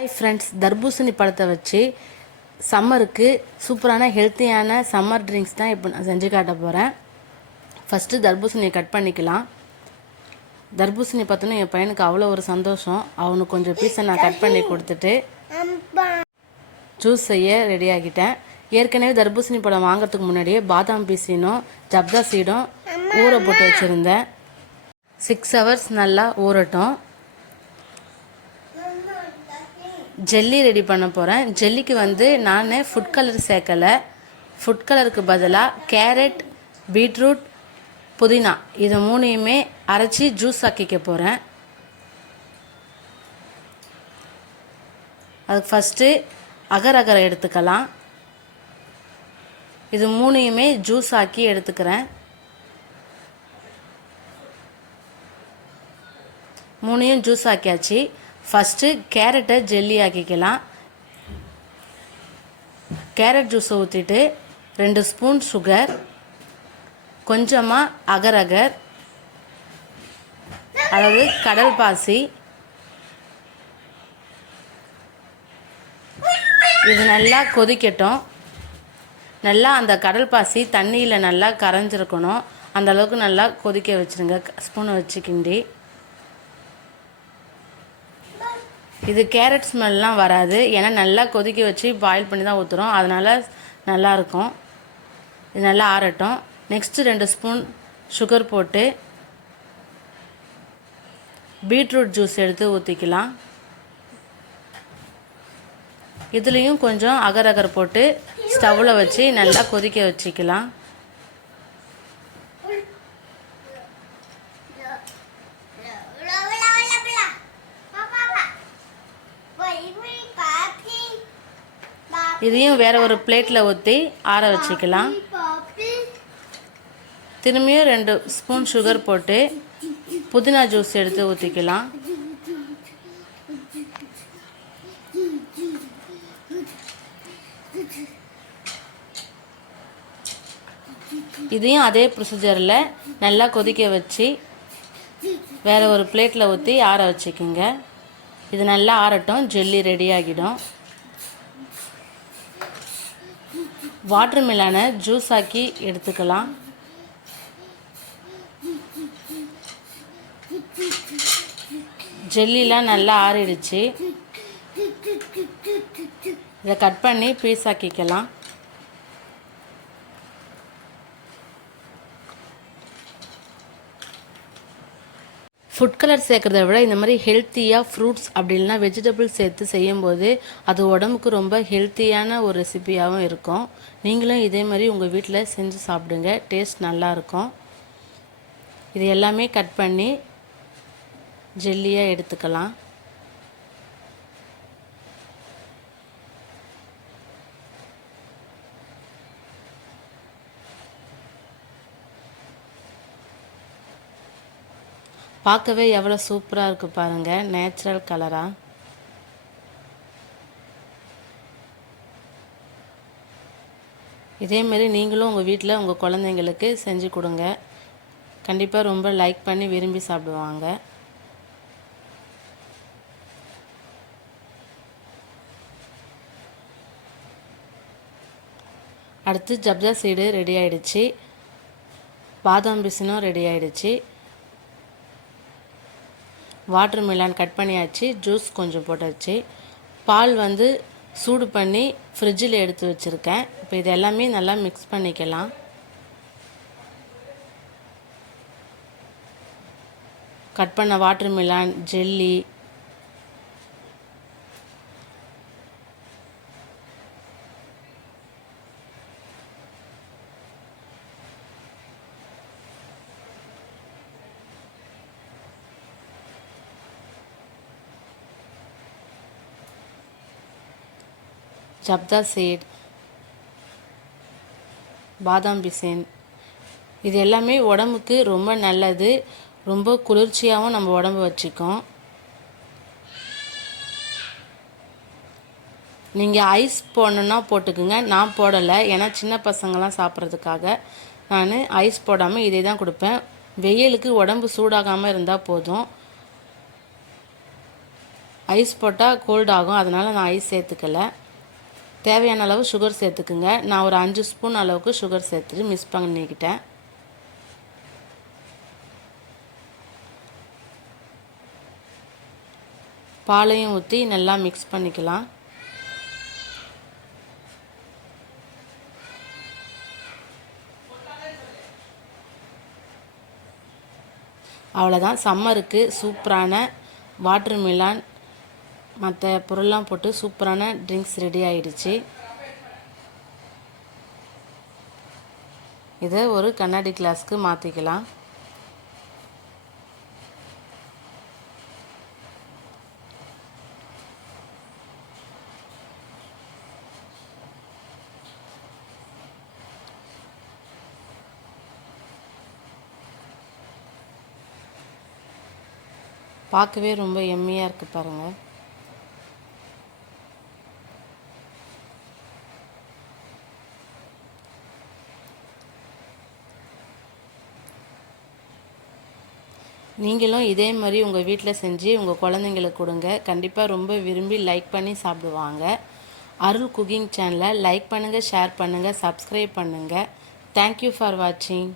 Hi friends, தர்பூசணி பழத்தை வச்சு சம்மருக்கு சூப்பரான ஹெல்த்தியான சம்மர் ட்ரிங்க்ஸ் தான் இப்போ நான் செஞ்சு காட்ட போகிறேன். ஃபஸ்ட்டு தர்பூசணியை கட் பண்ணிக்கலாம். தர்பூசணி பார்த்தோன்னா என் பையனுக்கு அவ்வளோ ஒரு சந்தோஷம். அவனுக்கு கொஞ்சம் பீஸை நான் கட் பண்ணி கொடுத்துட்டு ஜூஸ் செய்ய ரெடி ஆகிட்டேன். ஏற்கனவே தர்பூசணி பழம் வாங்கிறதுக்கு முன்னாடியே பாதாம் பீஸினும் ஜப்தா சீடும் ஊற போட்டு வச்சுருந்தேன். 6 hours நல்லா ஊறட்டும். ஜெல்லி ரெடி பண்ண போகிறேன். ஜெல்லிக்கு நான் ஃபுட் கலர் சேர்க்கலை. ஃபுட் கலருக்கு பதிலாக கேரட், பீட்ரூட், புதினா இது மூணையுமே அரைச்சி ஜூஸ் ஆக்கிக்க போகிறேன். அதுக்கு ஃபஸ்ட்டு அகர் அகரை எடுத்துக்கலாம். இது மூணையுமே ஜூஸ் ஆக்கி எடுத்துக்கிறேன். மூணையும் ஜூஸ் ஆக்கியாச்சு. ஃபஸ்ட்டு கேரட்டை ஜெல்லி ஆக்கிக்கலாம். கேரட் ஜூஸை ஊற்றிட்டு 2 ஸ்பூன் சுகர், கொஞ்சமாக அகர் அகர் அதாவது கடல் பாசி, இது நல்லா கொதிக்கட்டும். நல்லா அந்த கடல் பாசி தண்ணியில் நல்லா கரைஞ்சிருக்கணும். அந்த அளவுக்கு நல்லா கொதிக்க வச்சுருங்க. ஸ்பூனை வச்சு கிண்டி. இது கேரட் ஸ்மெல்லாம் வராது, ஏன்னா நல்லா கொதிக்க வச்சு பாயில் பண்ணி தான் ஊற்றுறோம். அதனால் நல்லாயிருக்கும். இது நல்லா ஆறட்டும். நெக்ஸ்ட்டு 2 ஸ்பூன் சுகர் போட்டு பீட்ரூட் ஜூஸ் எடுத்து ஊற்றிக்கலாம். இதுலேயும் கொஞ்சம் அகர் அகர் போட்டு ஸ்டவ்வில் வச்சு நல்லா கொதிக்க வச்சுக்கலாம். இதையும் வேறு ஒரு பிளேட்டில் ஊற்றி ஆற வச்சுக்கலாம். திரும்பியும் 2 ஸ்பூன் சுகர் போட்டு புதினா ஜூஸ் எடுத்து ஊற்றிக்கலாம். இதையும் அதே ப்ரொசீஜரில் நல்லா கொதிக்க வச்சு வேறு ஒரு பிளேட்டில் ஊற்றி ஆற வச்சுக்கோங்க. இது நல்லா ஆறட்டும். ஜெல்லி ரெடி ஆகிடும். வாட்டர் மெலனை ஜூஸ் ஆக்கி எடுத்துக்கலாம். ஜெல்லிலாம் நல்லா ஆறிடுச்சு. இதை கட் பண்ணி பீஸ் ஆக்கிக்கலாம். ஃபுட் கலர் சேர்க்குறத விட இந்த மாதிரி ஹெல்த்தியாக ஃப்ரூட்ஸ் அப்படி இல்லைனா வெஜிடபிள்ஸ் சேர்த்து செய்யும்போது அது உடம்புக்கு ரொம்ப ஹெல்த்தியான ஒரு ரெசிபியாகவும் இருக்கும். நீங்களும் இதே மாதிரி உங்கள் வீட்டில் செஞ்சு சாப்பிடுங்க. டேஸ்ட் நல்லாயிருக்கும். இது எல்லாமே கட் பண்ணி ஜெல்லியாக எடுத்துக்கலாம். பார்க்கவே எவ்வளோ சூப்பராக இருக்குது பாருங்கள், நேச்சுரல் கலராக. இதேமாரி நீங்களும் உங்கள் வீட்டில் உங்கள் குழந்தைங்களுக்கு செஞ்சு கொடுங்க. கண்டிப்பாக ரொம்ப லைக் பண்ணி விரும்பி சாப்பிடுவாங்க. அடுத்து ஜப்தா சீடு ரெடி ஆகிடுச்சு. பாதாம் பிசினும் ரெடி ஆகிடுச்சு. வாட்டர் மெலன் கட் பண்ணியாச்சு. ஜூஸ் கொஞ்சம் போட்டாச்சு. பால் சூடு பண்ணி ஃப்ரிட்ஜில் எடுத்து வச்சுருக்கேன். இப்போ இது எல்லாமே நல்லா மிக்ஸ் பண்ணிக்கலாம். கட் பண்ண வாட்டர் மெலன், ஜெல்லி, ஜப்தா சீட், பாதாம் பிசின் இது எல்லாமே உடம்புக்கு ரொம்ப நல்லது. ரொம்ப குளிர்ச்சியாகவும் நம்ம உடம்பு வச்சுக்கும். நீங்கள் ஐஸ் போடணுன்னா போட்டுக்குங்க. நான் போடலை, ஏன்னா சின்ன பசங்கள்லாம் சாப்பிட்றதுக்காக நான் ஐஸ் போடாமல் இதே தான் கொடுப்பேன். வெயிலுக்கு உடம்பு சூடாகாமல் இருந்தால் போதும். ஐஸ் போட்டால் கோல்ட் ஆகும், அதனால் நான் ஐஸ் சேர்த்துக்கல. தேவையான அளவு சுகர் சேர்த்துக்குங்க. நான் ஒரு 5 ஸ்பூன் அளவுக்கு சுகர் சேர்த்துட்டு மிக்ஸ் பண்ணிக்கிட்டேன். பாலையும் ஊற்றி நல்லா மிக்ஸ் பண்ணிக்கலாம். அவ்வளோதான், சம்மருக்கு சூப்பரான வாட்டர் மிலான் மற்ற பொருள்லாம் போட்டு சூப்பரான ட்ரிங்க்ஸ் ரெடி ஆயிடுச்சு. இதை ஒரு கண்ணாடி கிளாஸ்க்கு மாற்றிக்கலாம். பார்க்கவே ரொம்ப எம்மியாக இருக்குது பாருங்கள். நீங்களும் இதே மாதிரி உங்கள் வீட்டில் செஞ்சு உங்கள் குழந்தைங்களுக்கு கொடுங்க. கண்டிப்பாக ரொம்ப விரும்பி லைக் பண்ணி சாப்பிடுவாங்க. அருள் குக்கிங் சேனலை லைக் பண்ணுங்கள், ஷேர் பண்ணுங்கள், சப்ஸ்கிரைப் பண்ணுங்கள். தேங்க்யூ ஃபார் வாட்சிங்.